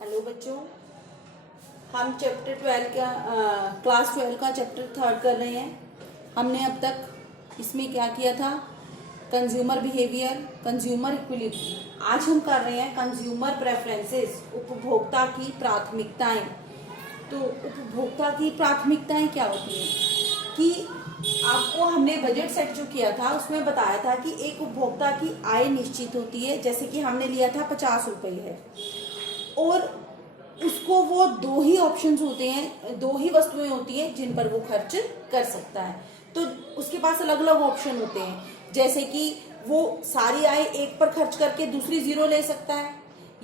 Hello बच्चों, हम chapter 12 का क्लास 12 का चैप्टर 3 कर रहे हैं। हमने अब तक इसमें क्या किया था? Consumer behaviour, consumer equilibrium. आज हम कर रहे हैं कंज्यूमर प्रेफरेंसेस, उपभोक्ता की प्राथमिकताएं। तो उपभोक्ता की प्राथमिकताएं क्या होती हैं कि आपको हमने बजट सेट जो किया था उसमें बताया था कि एक उपभोक्ता की आय निश्चित होती है। जैसे कि हमने लिया था 50 रुपये है और उसको वो दो ही ऑप्शंस होते हैं, दो ही वस्तुएं होती हैं जिन पर वो खर्च कर सकता है। तो उसके पास अलग अलग ऑप्शन होते हैं, जैसे कि वो सारी आय एक पर खर्च करके दूसरी जीरो ले सकता है,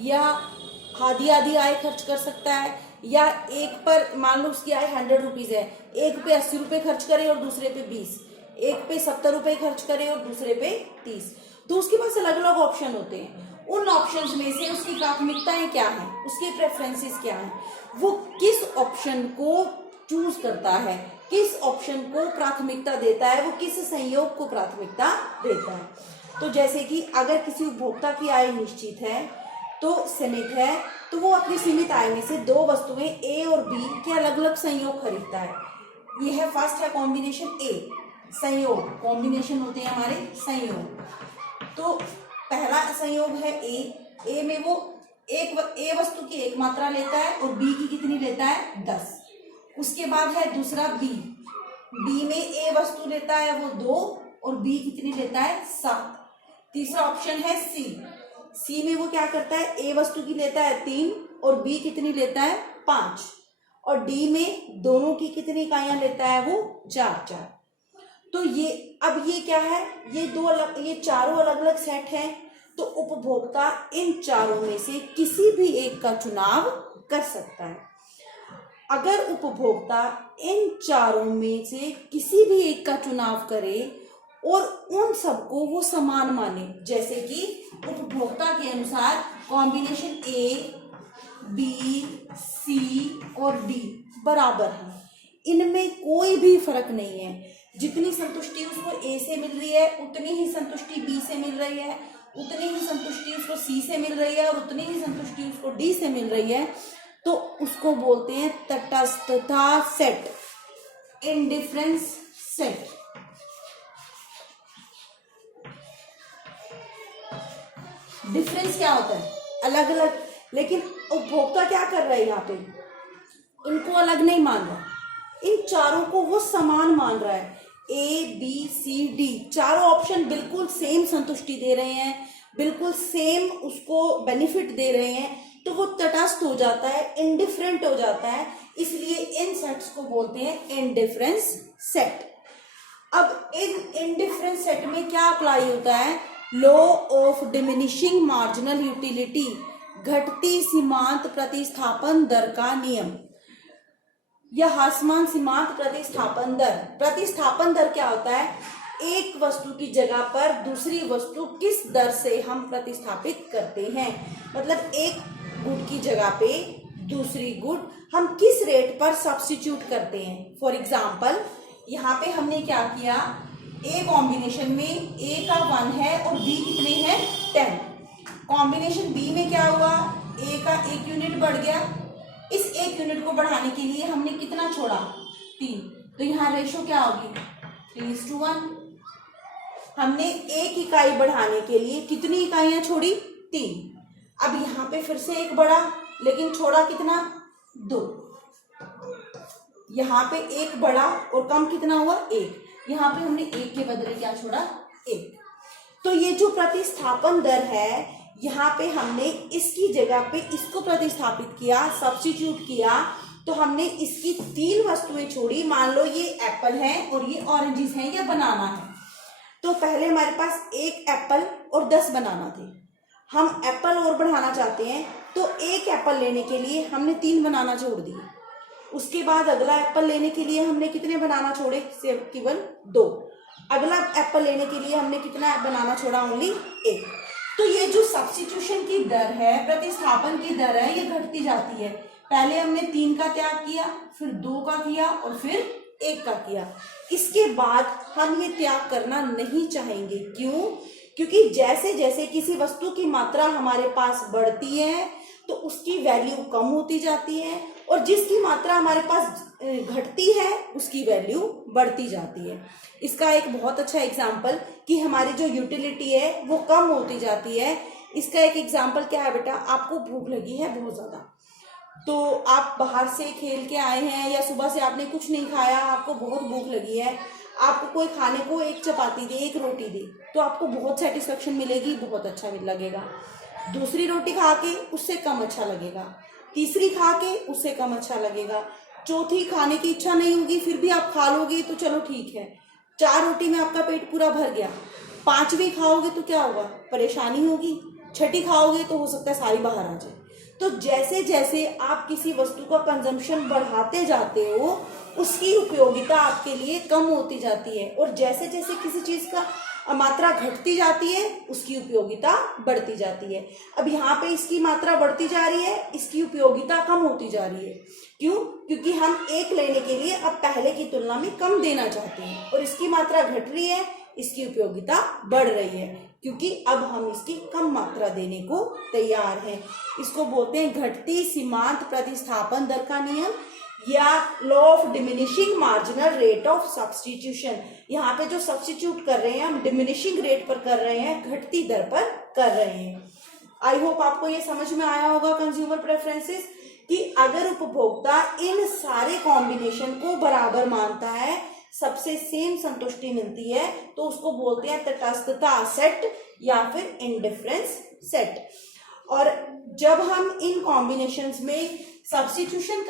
या आधी आधी आय खर्च कर सकता है, या एक पर मान लो उसकी आय 100 रुपीज है, एक पे 80 रुपये खर्च करे और दूसरे पे 20, एक पे 70 रुपये खर्च करे और दूसरे पे 30। तो उसके पास अलग अलग ऑप्शन होते हैं। उन ऑप्शंस में से उसकी प्राथमिकताएं क्या हैं, उसकी प्रेफरेंसेस क्या हैं, वो किस ऑप्शन को चूज करता है, किस ऑप्शन को प्राथमिकता देता है, वो किस संयोग को प्राथमिकता देता है। तो जैसे कि अगर किसी उपभोक्ता की आय निश्चित है, तो सीमित है, तो वो अपनी सीमित आय में से दो वस्तुएं ए और बी के अलग अलग संयोग खरीदता है। ये है फर्स्ट है कॉम्बिनेशन ए, संयोग। कॉम्बिनेशन होते हैं हमारे संयोग। तो पहला संयोग है ए में वो ए वस्तु की एक मात्रा लेता है और बी की कितनी लेता है? 10। उसके बाद है दूसरा बी में ए वस्तु लेता है वो 2 और बी कितनी लेता है? 7। तीसरा ऑप्शन है सी में वो क्या करता है? ए वस्तु की लेता है 3 और बी कितनी लेता है? 5। और डी में दोनों की कितनी इकाइयां लेता है वो? 4। तो ये क्या है? ये चारों अलग अलग सेट हैं। तो उपभोक्ता इन चारों में से किसी भी एक का चुनाव कर सकता है। अगर उपभोक्ता इन चारों में से किसी भी एक का चुनाव करे और उन सबको वो समान माने, जैसे कि उपभोक्ता के अनुसार कॉम्बिनेशन ए, बी, सी और डी बराबर है, इनमें कोई भी फर्क नहीं है। जितनी संतुष्टि उसको ए से मिल रही है उतनी ही संतुष्टि बी से मिल रही है, उतनी ही संतुष्टि उसको सी से मिल रही है और उतनी ही संतुष्टि उसको डी से मिल रही है, तो उसको बोलते हैं तटस्थता सेट, इंडिफरेंस सेट। डिफरेंस क्या होता है? अलग अलग। लेकिन उपभोक्ता क्या कर रहा है यहाँ पे? इनको अलग नहीं मान रहा, इन चारों को वो समान मान रहा है। ए, बी, सी, डी चारों ऑप्शन बिल्कुल सेम संतुष्टि दे रहे हैं, बिल्कुल सेम उसको बेनिफिट दे रहे हैं, तो वो तटस्थ हो जाता है, इंडिफरेंट हो जाता है। इसलिए इन सेट्स को बोलते हैं इंडिफरेंस सेट। अब इन इंडिफरेंस सेट में क्या अप्लाई होता है? Law of diminishing marginal utility, घटती सीमांत प्रतिस्थापन दर का नियम, या ह्रासमान सीमांत प्रतिस्थापन दर। प्रतिस्थापन दर क्या होता है? एक वस्तु की जगह पर दूसरी वस्तु किस दर से हम प्रतिस्थापित करते हैं, मतलब एक गुड की जगह पे दूसरी गुड हम किस रेट पर सब्स्टिट्यूट करते हैं। फॉर एग्जाम्पल यहाँ पे हमने क्या किया? ए कॉम्बिनेशन में ए का 1 है और बी कितने हैं? 10। कॉम्बिनेशन बी में क्या हुआ? ए का 1 यूनिट बढ़ गया। इस 1 यूनिट को बढ़ाने के लिए हमने कितना छोड़ा? 3। तो यहाँ रेशो क्या होगी? 3:1। हमने एक इकाई बढ़ाने के लिए कितनी इकाइयां छोड़ी? 3। अब यहाँ पे फिर से एक बढ़ा, लेकिन छोड़ा कितना? 2। यहाँ पे एक बढ़ा और कम कितना हुआ? 1। यहाँ पे हमने एक के बदले क्या छोड़ा? 1। तो ये जो प्रतिस्थापन दर है, यहाँ पे हमने इसकी जगह पे इसको प्रतिस्थापित किया, सब्स्टिट्यूट किया, तो हमने इसकी 3 वस्तुएं छोड़ी। मान लो ये एप्पल है और ये ऑरेंजेस हैं या बनाना है, तो पहले हमारे पास एक एप्पल और 10 बनाना थे। हम एप्पल और बढ़ाना चाहते हैं, तो एक एप्पल लेने के लिए हमने 3 बनाना छोड़ दिए। उसके बाद अगला एप्पल लेने के लिए हमने कितने बनाना छोड़े? सिर्फ केवल 2। अगला एप्पल लेने के लिए हमने कितना बनाना छोड़ा? ओनली 1। तो ये जो सब्स्टिट्यूशन की दर है, प्रतिस्थापन की दर है, ये घटती जाती है। पहले हमने 3 का त्याग किया, फिर 2 का किया और फिर 1 का किया। इसके बाद हम ये त्याग करना नहीं चाहेंगे। क्यों? क्योंकि जैसे जैसे किसी वस्तु की मात्रा हमारे पास बढ़ती है, तो उसकी वैल्यू कम होती जाती है, और जिसकी मात्रा हमारे पास घटती है उसकी वैल्यू बढ़ती जाती है। इसका एक बहुत अच्छा एग्जाम्पल कि हमारी जो यूटिलिटी है वो कम होती जाती है। इसका एक एग्जाम्पल क्या है बेटा, आपको भूख लगी है बहुत ज़्यादा, तो आप बाहर से खेल के आए हैं या सुबह से आपने कुछ नहीं खाया, आपको बहुत भूख लगी है, आपको कोई खाने को एक चपाती दे, एक रोटी दे, तो आपको बहुत सेटिस्फेक्शन मिलेगी, बहुत अच्छा लगेगा। दूसरी रोटी खा के उससे कम अच्छा लगेगा, तीसरी खा के उससे कम अच्छा लगेगा, चौथी खाने की इच्छा नहीं होगी, फिर भी आप खा लोगे तो चलो ठीक है, 4 रोटी में आपका पेट पूरा भर गया, 5वीं खाओगे तो क्या होगा, परेशानी होगी, 6ठी खाओगे तो हो सकता है सारी बाहर आ जाए। तो जैसे जैसे आप किसी वस्तु का कंजम्पशन बढ़ाते जाते हो उसकी उपयोगिता आपके लिए कम होती जाती है, और जैसे जैसे किसी चीज का मात्रा घटती जाती है उसकी उपयोगिता बढ़ती जाती है। अब यहाँ पे इसकी मात्रा बढ़ती जा रही है, इसकी उपयोगिता कम होती जा रही है। क्यों? क्योंकि हम एक लेने के लिए अब पहले की तुलना में कम देना चाहते हैं, और इसकी मात्रा घट रही है, इसकी उपयोगिता बढ़ रही है, क्योंकि अब हम इसकी कम मात्रा देने को तैयार हैं। इसको बोलते हैं घटती सीमांत प्रतिस्थापन दर का नियम, या law of diminishing marginal rate of substitution. यहाँ पे जो सब्स्टिट्यूट कर रहे हैं हम डिमिनिशिंग रेट पर कर रहे हैं, घटती दर पर कर रहे हैं। आई होप आपको ये समझ में आया होगा कंज्यूमर प्रेफरेंसेस, कि अगर उपभोक्ता इन सारे कॉम्बिनेशन को बराबर मानता है, सबसे सेम संतुष्टि मिलती है, तो उसको बोलते हैं तटस्थता सेट या फिर इंडिफरेंस सेट। और जब हम इन कॉम्बिनेशंस में सब्स्टिट्यूशन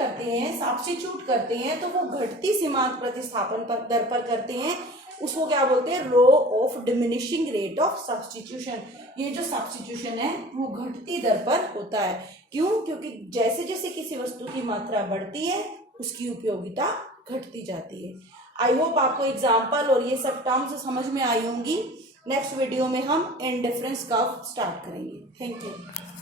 सब्स्टिट्यूट करते हैं तो वो घटती सीमांत प्रतिस्थापन दर पर करते हैं, उसको क्या बोलते हैं, law of diminishing rate of substitution. ये जो सब्स्टिट्यूशन है वो घटती दर पर होता है। क्यों? क्योंकि जैसे जैसे किसी वस्तु की मात्रा बढ़ती है उसकी उपयोगिता घटती जाती है। आई होप आपको एग्जाम्पल और ये सब टर्म्स समझ में आई होंगी। नेक्स्ट वीडियो में हम इंडिफरेंस कर्व स्टार्ट करेंगे। Thank you.